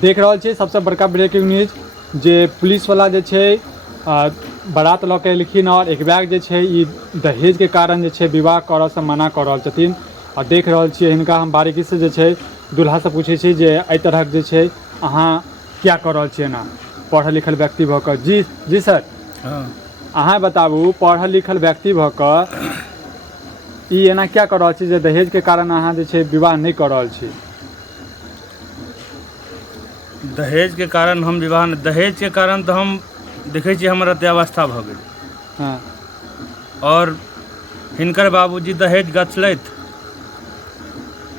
देख रहल छी सबसे बड़का ब्रेकिंग न्यूज जे पुलिस वाला जे छै बारात लऽ के एलखिन और एक बैग जे छै ई दहेज के कारण जे छै विवाह करऽ से मना कऽ रहल छथिन। और देख रहल छियै हिनका हम बारीकी से जे छै दूल्हा से पूछे छी जे एहि तरहक जे छै अहाँ क्या कऽ रहल छियै ना पढ़ल लिखल व्यक्ति भऽ कऽ। जी सर अहाँ बताबू पढ़ल लिखल व्यक्ति भऽ कऽ ई एना क्या कऽ रहल छी जे दहेज के कारण अहाँ जे छै विवाह नहि कऽ रहल छी। दहेज के कारण हम विवाह दहेज के कारण तो हम देखे छी हमर अत्यावस्था भऽ गेल। हाँ। और हिनकर बाबूजी दहेज गछलथि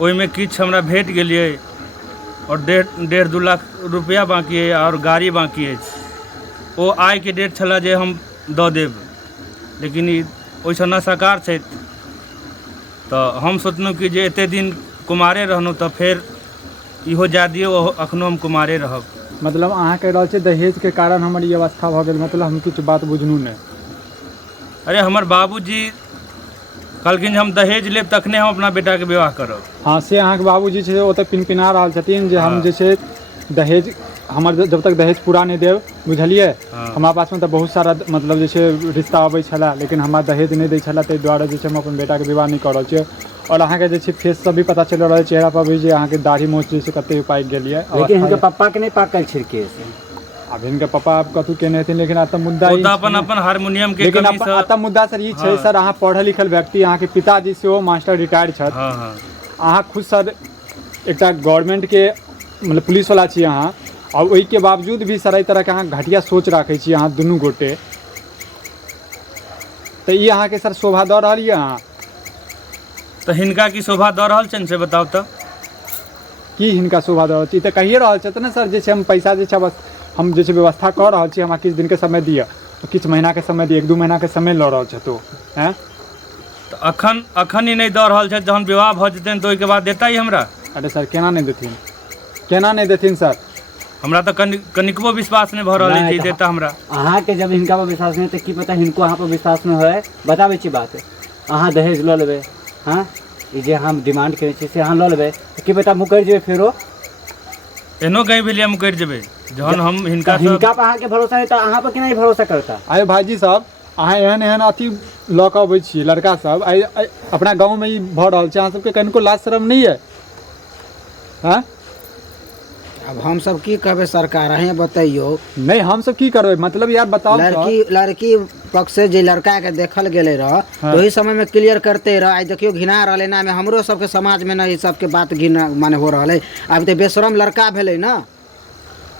ओहिमे किछु हमरा भेट गेलियै और 1.5-2 लाख रुपया बाँकी है और गाड़ी बाँकी अछि। ओ आय के डेट छला जे हम दऽ देब लेकिन ई ओहिसँ न साकार छथि तऽ हम सोचलहुँ कि जे एतेक दिन कुमारे रहलहुँ तऽ फेर इहो जा दियौ अखनो हम कुमारे रहब। मतलब अहाँ कहि रहल छियै दहेज के कारण हमर ई अवस्था भऽ गेल मतलब हम किछु बात बुझलहुँ नहि। अरे हमर बाबूजी कहलखिन जे हम दहेज लेब तखने हम अपना बेटाके विवाह करब। हाँ से अहाँके बाबूजी छै ओतऽ पिनपिना रहल छथिन जे हम जे छै दहेज हमर जब तक दहेज पूरा नहीं देव बुझलिए हमारा पास में तो बहुत सारा मतलब जे छै रिश्ता अबै छला लेकिन हमरा दहेज नहीं दै छला ताहि दुआरे जे छै हम अपन बेटा के विवाह नहीं कर रहल छियै। और अहाँके जे छै फेस से भी पता चल रहा है चेहरा पर भी जे अहाँके दाढ़ी मोछ जे छै कते पाकि गेल है। लेकिन हिनके पप्पा के नहीं पाकल छिड़के से अब हिनके पापा आप कथु केने हथिन लेकिन आता मुद्दा ई अपन हारमोनियम के लेकिन कमी से आता मुद्दा सर ई छै सर अहाँ पढ़ल लिखल व्यक्ति अहाँके पिताजी सेहो मास्टर रिटायर्ड छथि। अहाँ खुद सर एकटा गवर्नमेंट के मतलब पुलिस वाला छी अहाँ और ओहि के बावजूद भी सर एहि तरह के अहाँ घटिया सोच राखै छी अहाँ दुनू गोटे तो ई अहाँके सर शोभा दऽ रहल यऽ अहाँ तो हिनका की शोभा दऽ रहल छनि से बताउ तऽ की हिनका शोभा दऽ रहल छी तऽ कहिए रहल छथि ने सर जे छै हम पैसा जे छै बस हम जे छै व्यवस्था कऽ रहल छी हमरा किछु दिन के समय दिअ तो किछु महीना के समय दिअ 1-2 महीना के समय लऽ रहल छथि ओ हैं तो अखन ही नहीं दऽ रहल छथि जहन विवाह भऽ जेतनि तो ओहिके बाद देता ही हमरा। अरे सर केना नहीं देथिन सर हमरा तो कनिकबो विश्वास नहीं भऽ रहल है देता हमरा। अहाँ के जब हिनका पर विश्वास नहीं तो की पता हिनको अहाँ पर विश्वास नहीं है। बताबै छी बात अहाँ दहेज लऽ लेबै हाँ ई जे हम डिमांड करै छी से अहाँ लऽ लेबै की पता मुकर जेबै फेरो एनो कहीं भेलिए मुकर जेबै जहन हम हिनका पर अहाँ के भरोसा है तो अहाँ पर केना भरोसा करता। अरे भाईजी साहब अहाँ एहन अथी लऽ कऽ अबै छी लड़का सब अपना गाँव में ई भऽ रहल छै अहाँ सबके कनिको लाज शरम नहीं है हाँ। अब हम सब की कहबे सरकार अहें बताइयो नहीं हम सब की करबे मतलब यार बताओ लड़की पक्ष से जे लड़का के देखल गेले रह तो वही समय में क्लियर करते रह आज देखियो घिना रहले ना में हमरो सबके समाज में ना ई सब के बात घिना माने हो रहले। अब तो बेशरम लड़का भेले ना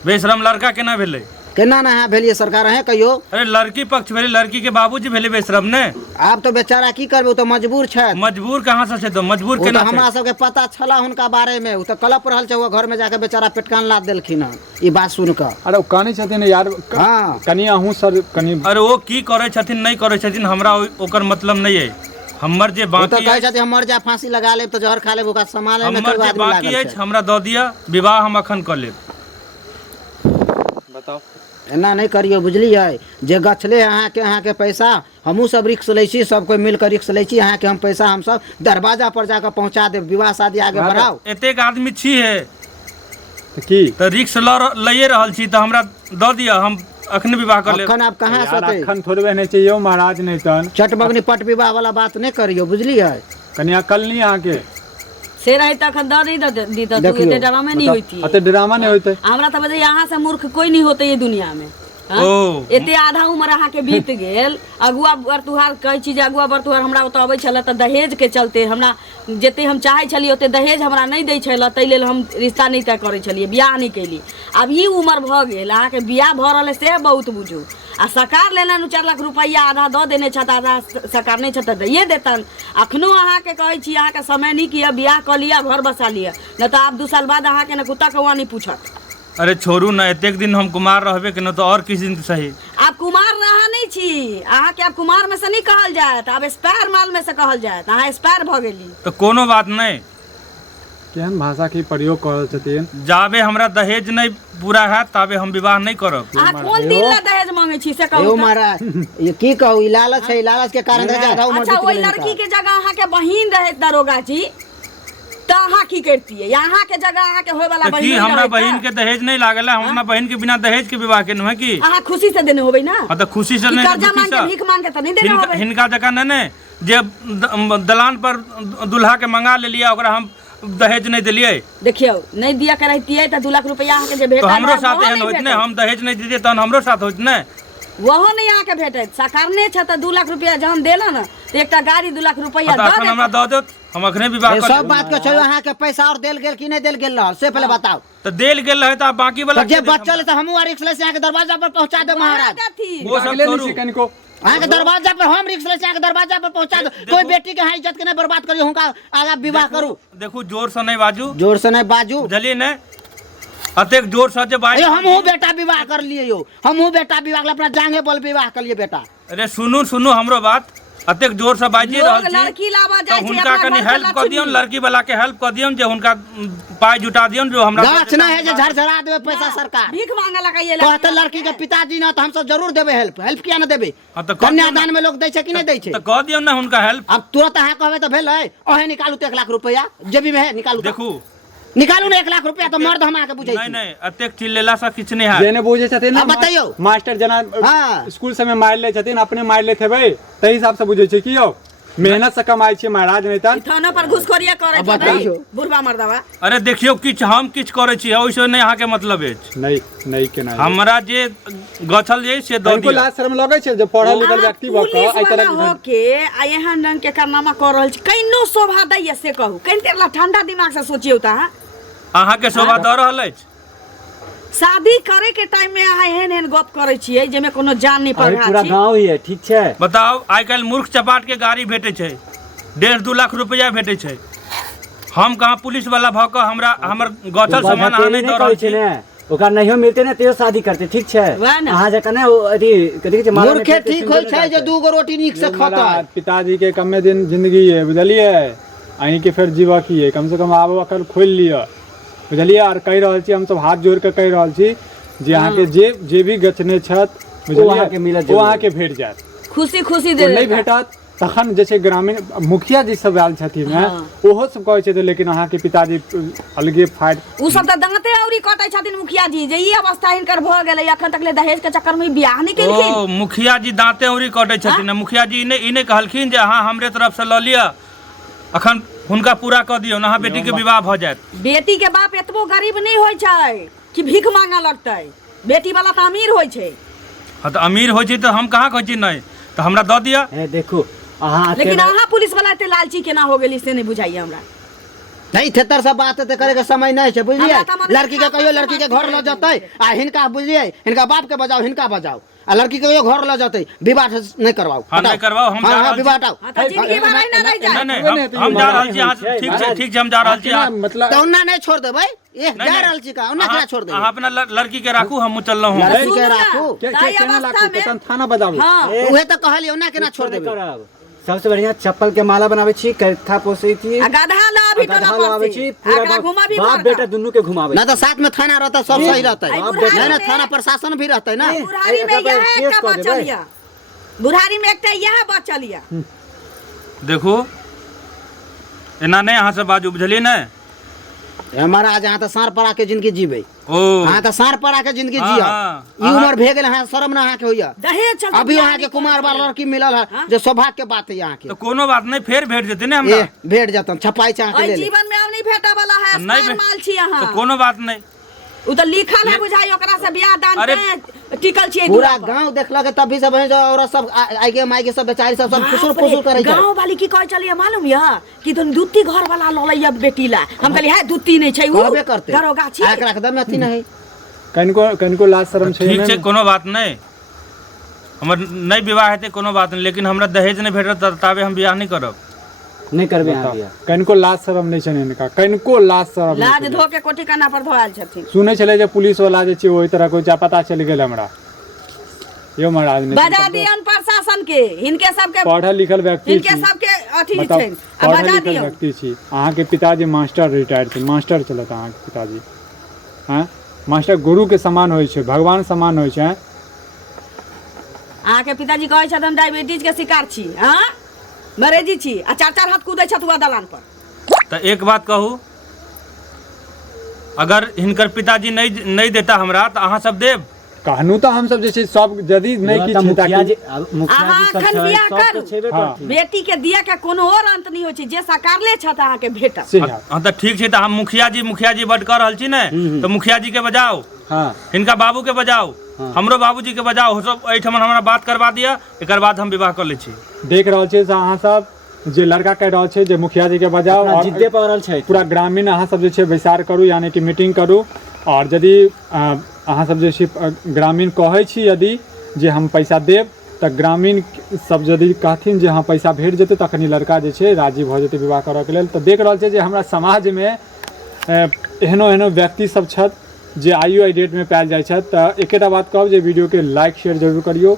बेशरम लड़का केना भेले केना ना है भेलिए सरकार अहें कहियो। अरे लड़की पक्ष भेले लड़की के बाबूजी भेले बेशरम ने आब तो बेचारा की करबे तो मजबूर छै। मजबूर कहाँ से छै तो मजबूर केना तो हमरा सबके पता छला हुनका बारे में उ तो कलप रहल छै वो घर में जाके बेचारा पेटकान लाद देलखिन ई बात सुन के। अरे कानी छथिन यार हाँ कनी अहूँ सर कनी अरे वो की करे छथिन नहीं करे छथिन हमरा ओकर मतलब नहीं है। हमर जे बाकी तो कहे छथिन हम मर जा फांसी लगा लेब तो जहर खा लेब ओकरा संभाले में कोई आदमी लागल छै। हमरा दऽ दिया विवाह हम अखन कर लेब। बताओ एना नहीं करियो बुझलिए जे गछले अहाँ के पैसा हमहूँ सब रिक्स लै छी सब कोई मिल कर रिक्स लै छी अहाँ के हम पैसा हम सब दरवाजा पर जाकर पहुंचा देब विवाह शादी आगे बढ़ाओ। एतेक आदमी छी है की तो रिक्स लइए रहल छी तो हमरा दऽ दिया हम अखन विवाह कर लेब। अखन आप कहाँ सोते अखन थोड़बे नहीं चाहिए महाराज नहीं तन चटबगनी पट विवाह वाला बात नहीं करियो बुझलिए कनी अकल नहीं अहाँ के से रही त अखन दर नहीं दी त तू एते ड्रामा नहीं होती अते ड्रामा नहीं होते हमरा त बजे यहाँ से मूर्ख कोई नहीं होते ये दुनिया में एते आधा उम्र अहाँ के बीत गेल अगुआ बरतुहार कहै छी जे अगुआ बरतुहार हमरा ओतऽ अबै छलै तऽ दहेज के चलते हमरा जते हम चाहै छलियै ओते दहेज हमरा नहीं दै छलै ताहि लेल हम रिश्ता नहीं तय करै छलियै बियाह नहीं कैली। आब ई उम्र भऽ गेल अहाँ के बियाह भऽ रहल से बहुत बुझू आ सरकार लेलन 4 लाख रुपया आधा दऽ देने छथि आधा सरकार नहीं छथि दैए देतन। अखनो अहाँ के कहै छी अहाँ के समय नहीं किया बियाह कऽ लिया घर बसा लिया न तऽ आब 2 साल बाद अहाँ के न कुत्ता कौआ नहीं पूछत। अरे छोड़ू ना एतेक दिन हम कुमार रहबे के न तो और किस दिन सही। आप कुमार रहा नहीं छी अहाँ के आप कुमार में से नहीं कहल जात अब एक्सपायर माल में से कहल जात अहाँ एक्सपायर भ गेली तो कोनो बात नहीं केहन भाषा के प्रयोग करल छथिन। जाबे हमरा दहेज नहीं पूरा है ताबे हम विवाह नहीं करब। अहाँ कोन दिन ला दहेज मांगे छी से कहू महाराज ये की कहू ई लालच है लालच के कारण ज्यादा उम्र अच्छा ओई लड़की के जगह अहाँ के बहिन रहे दरोगा जी तो अहाँ की करतियै यहाँ के जगह अहाँ के होय वाला तो की हमरा बहन के दहेज नहीं लागल है, हम अपना बहन के बिना दहेज के विवाह केनु है की अहाँ खुशी से देने होबै ना। हां तो खुशी से कि नहीं कर्जा दुखी मांग के भीख मांग के तो नहीं देने होबै। हिनका जगह ने जे दलान पर दुल्हा के मंगा ले लिया ओकरा हम दहेज नहीं दिलिए। देखियो नहीं दिया के रहतियै त 2 लाख रुपया अहाँ के जे भेटत तो हमरो साथ एहन होइत ने, हम दहेज नहीं दिए तहन हमरो साथ होइत ने। वहो नहीं अहाँ के भेटत। सरकारने छ त 2 लाख रुपया जहन देला न त एकटा गाड़ी 2 लाख रुपया तो अखन हमरा दऽ देत, हम अखने विवाह कर सब बात के छोड़ो, अहाँ के पैसा और देल गेल कि नहीं देल गेल रहल से पहले बताओ। तो देल गेल रहे तो बाकी वाला जे बच्चल त हमहू रिक्स ले से अहाँ के दरवाजा पर पहुंचा दे महाराज। वो सब अगले छोड़ू। नीचे कनिको अहाँ के दरवाजा पर हम रिक्स ले से अहाँ के दरवाजा पर पहुंचा दे। कोई बेटी के हां इज्जत के नहीं बर्बाद करियो, हुनका आगा विवाह करू। देखू जोर से नहीं बाजू, जोर से नहीं बाजू। बुझलिए ने, अतेक जोर से जे बाजू। हमहू बेटा विवाह कर लिए यो, हमहू बेटा विवाह अपना जांगे बोल विवाह कर लिए बेटा। अरे सुनू हमरो बात, अतेक जोर से बाजी रहल छी लड़की लावा तो जाय छै हुनका कनी हेल्प क दियौन, लड़की वाला के हेल्प क दियौन जे हुनका पाई जुटा दियौन जो हमरा गाछ ना है जे झरझरा देबे पैसा सरकार। भीख मांगे लगाइए कहते लड़की के पिताजी ना तो हम सब जरूर देबे हेल्प। हेल्प किया ना देबे? हाँ तो कह दियौ कन्यादान में लोग दै छै कि नहीं दै छै? तो कह दियौन ना हुनका हेल्प। अब तुरंत अहाँ कहबे तो भेलै, ओहे निकालू तो 1 लाख रुपया जेबी में है, निकालू तो। देखू निकालू ना 1 लाख रुपया तो मर्द हम आके बुझै छी। नहीं अतेक चिल्लेला से किछ नहीं है। जेने बुझे छथिन अब बताइयो। मास्टर जना हाँ। स्कूल समय मार ले छथिन, अपने मार लेत हेबै तै हिसाब से बुझे छै कि यौ मेहनत से कमाई छी महाराज नहीं त थाना पर घुसखोरिया करे अब बताइयो। बुढ़वा मर्दवा। अरे देखियो किछ हम किछ करे छी, ओइसे नहीं अहाँ के मतलब अछि। नहीं के नहीं हमरा जे गछल जे से द उनको दियौ। लाज शर्म लगे छै जब पढ़ल लिखल व्यक्ति भ के आई तरह हो के आ एहन रंग के कारनामा कर रहल छी, कैनो शोभा दैय से कहू। कैन तेला ठंडा दिमाग से सोचियौ त अहाँ के शोभा द रहल अछि। शादी करे के टाइम में अहाँ एहन गप करे छियै जेमे कोनो जान नहीं पड़ पूरा रहा छी। गांव ही है, ठीक छै। बताओ आइ काल्हि मूर्ख चपाट के गाड़ी भेटे छै, 1.5-2 लाख रुपया भेटे छै। हम कहाँ पुलिस वाला भ के हमर गछल सामान अहाँ नहीं द रहल छी। ओकरा नहियो मिलते ने तैयो शादी करते, ठीक छै। वैह ना। अहाँ जका ने अथी कथि के मूर्खे ठीक होय छै जे 2 गो रोटी नीक से खाता। पिताजी के कमे दिन जिंदगी है बुझलिए, अहीं के फिर जीवा की है, कम से कम आब अकल खोल लिया बुझलिए। और कह रहल छी हम सब हाथ जोड़ के कह रहल छी जे अहाँ के जे भी गछने छत बुझलिए वो अहाँ के भेट जात। खुशी खुशी दे नहीं भेटत तखन जैसे ग्रामीण मुखिया जी सब आयल छथिन ओहो सब कहै छै लेकिन अहाँ के पिताजी अलगे फाइट उ सब त दांते औरी कटै छथिन मुखिया जी जे ई अवस्था हिनकर भ गेलै अखन तक ले दहेज के चक्कर में बियाह नहीं केलखिन। ओ मुखिया जी दांते औरी कटै छथिन। मुखिया जी ई नहीं कहलखिन जे अहाँ हमरे तरफ से ल लिया, अखन हुनका पूरा क दियौ अहाँ बेटी के विवाह भ जायत। बेटी के बाप एतबो गरीब नहीं होय छै कि भीख मांगा लगतै, बेटी वाला त अमीर होय छै। हाँ तो अमीर हो छै तो हम कहाँ कहै छी नहीं, तो हमरा द दिया। देखो अहाँ लेकिन अहाँ पुलिस वाला एते लालची केना हो गेली से नहीं बुझाइए हमरा। नहीं थेतर सब बात ते करे के समय नहीं छै बुझलिए। हमरा त मन लड़की के कहियो लड़की के घर ल जतै आ हिनका बुझलिए, हिनका बाप के बजाओ हिनका बजाओ आ लड़की के कहियो घर ल जतै विवाह नहीं करवाओ। हाँ नहीं करवाओ, हम जा रहल विवाह छी। हटाओ। हां त जिंदगी भर ना रह जाए। नहीं हम जा रहल छी अहाँ ठीक छै हम जा रहल छी। मतलब तो उन्ना नहीं छोड़ देबै, एक जा रहल छी का उन्ना केना छोड़ देबै? अहाँ अपना लड़की के राखू, हम चललौ हूं। लड़की के सुनू ना, राखू। ताई केना अवस्था लागतै में तहन थाना बजाबू। हां उहे तो कहलिए उन्ना केना छोड़ देबै? करब सबसे बढ़िया चप्पल के माला बनावे छी, कथा पोसे छी, आ गधा ला भी टोला लावे पर छी, से आकरा घुमा भी बाप बेटा दुनू के घुमावे। ना तो साथ में थाना रहता सब सही रहता है। बुढ़ारी नहीं ना में- थाना प्रशासन भी रहता है ना। बुढ़ारी में एकरा पर यह केस एक कऽ देबै। बचलिया, बुढ़ारी में एकटा यह बचलिया। देखो एना नहीं अहाँ से बाजू बुझलिए ने। हमारा आज यहाँ तो सार पड़ा के जिंदगी जीवे, ओ यहाँ तो सार पड़ा के जिंदगी हाँ, जिया। हाँ। ई उम्र भे गेल यहाँ शर्म ना यहाँ के होइया। दहेज चलते अभी बियाह यहाँ के नहीं कुमार करते। वाला लड़की मिलल है जो सौभाग्य के बात है यहाँ के। तो कोनो बात नहीं, फेर भेट जेते ने हमरा। ए भेट जाता छपाई चाह के ओइ ले ले। जीवन में अब नहीं भेटा वाला है, नहीं स्टार भे- माल छी अहाँ। तो कोनो बात नहीं। उ तो लिखल है बुझाई ओकरा से बियाह दान अरे पे टिकल छी पूरा गांव देखला के तभी सब है जो औरत सब आगे माई के सब बेचारी सब फुसुर फुसुर करे छै। गांव वाली की कहे चलिए मालूम या कि तुम दुत्ती घर वाला ललैया बेटी ला। हम कहली है दुत्ती नहीं छै उ कहबे करते दरोगा छी। एकरा के दम अथी नहीं। कनिको लाज शर्म छै ठीक छै ने। कोनो बात नहीं, हमर नहीं विवाह हेतै कोनो बात नहीं, लेकिन हमरा दहेज नहीं भेटत ताबे हम बियाह नहीं करब। नहीं करबे अहाँ बियाह। कनिको लाज शर्म नहीं छै इनका, कनिको लाज शर्म नहीं लाज छै। धो के कोठी काना पर धोआल छथिन। सुनै छलै जे पुलिस वाला जे छै ओहि तरह कोई पता चल गेल हमरा यो महाराज ने बजा दियन प्रशासन के, हिनके सबके पढ़ल लिखल व्यक्ति हिनके छी। सबके अथी बताउ, छै आ पढ़ल बजा लिखल दियन। व्यक्ति छी। अहाँ के पिताजी मास्टर रिटायर्ड छै, मास्टर चलत अहाँ के पिताजी। हैं मास्टर गुरु के समान होइ छै, भगवान समान होइ छै। अहाँ के पिताजी कहै छथि डायबिटीज के शिकार छी, हां मरेजी छी आ 4-4 हाथ कूदै छथि हुआ दलान पर। तो एक बात कहूँ, अगर हिनकर पिताजी नहीं देता हमरा तो अहाँ सब देब। कहनू तो हम सब जे छै सब यदि नहीं तो किछ हेता मुखिया कि जी मुखिया अहाँ जी सब अखन छै, बियाह सब तो करू। छेबे हाँ। करथिन। बेटी के दिया के कोनो और अंत नहीं होइ छै, जे सकारले छत अहाँ के भेटत। से है। हाँ तो ठीक है, तो हम मुखिया जी बड कर रहल छी ने, तो मुखिया जी के बजाओ, हाँ हिनका बाबू के बजाओ, हमरो बाबूजी के बजाओ, सब एहिठाम हमरा बात करवा दिया, एक बाद हम विवाह कर ले छी। देख रहल छियै अहाँ सब जे लड़का कह रहल छै जे मुखिया जी के बजाओ अपना और जिद्दे पर रहल छै। पूरा ग्रामीण अहाँ सब जे छै बैसार करू, यानी कि मीटिंग करू, और यदि अहाँ सब जे छै ग्रामीण कहै छी यदि जे हम पैसा देब तऽ ग्रामीण सब यदि कहथिन जे हाँ पैसा भेट जेतै तखन लड़का जे छै राजी भऽ जेतै विवाह करऽ के लेल। तऽ देख रहल छै जे हमरा समाजमे एहनो व्यक्ति सब छथि जे आइयो एहि डेटमे पायल जाइ छथि। तऽ एकेटा बात कहब जे वीडियोके लाइक शेयर जरूर करियौ।